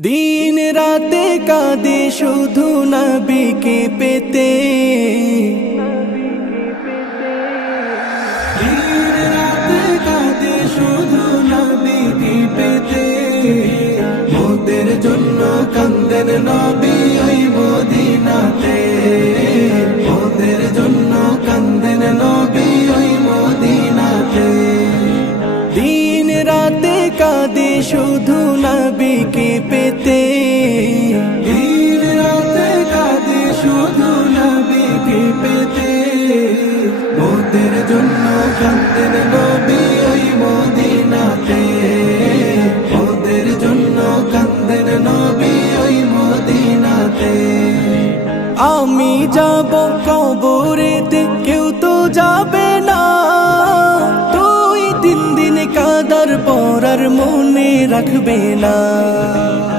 দিন রাতে কাঁদে শুধু নবীকে পেতে, দিন রাতে কাঁদে শুধু নবীকে পেতে। মোদের জন্য কান্দেন নবী ওই মদিনাতে, মোদের জন্য কান্দেন নবী ওই মদিনাতে। দিন রাতে কাঁদে শুধু নবীকে পেতে, দিন রাতে কাঁদে শুধু নবীকে পেতে। মোদের জন্য কান্দেন নবী ওই মদিনাতে, মোদের জন্য কান্দেন নবী ওই মদিনাতে। আমি যাব কবরেতে কেউ তো যাবে না, কাদার পর আর মনে রাখবে না।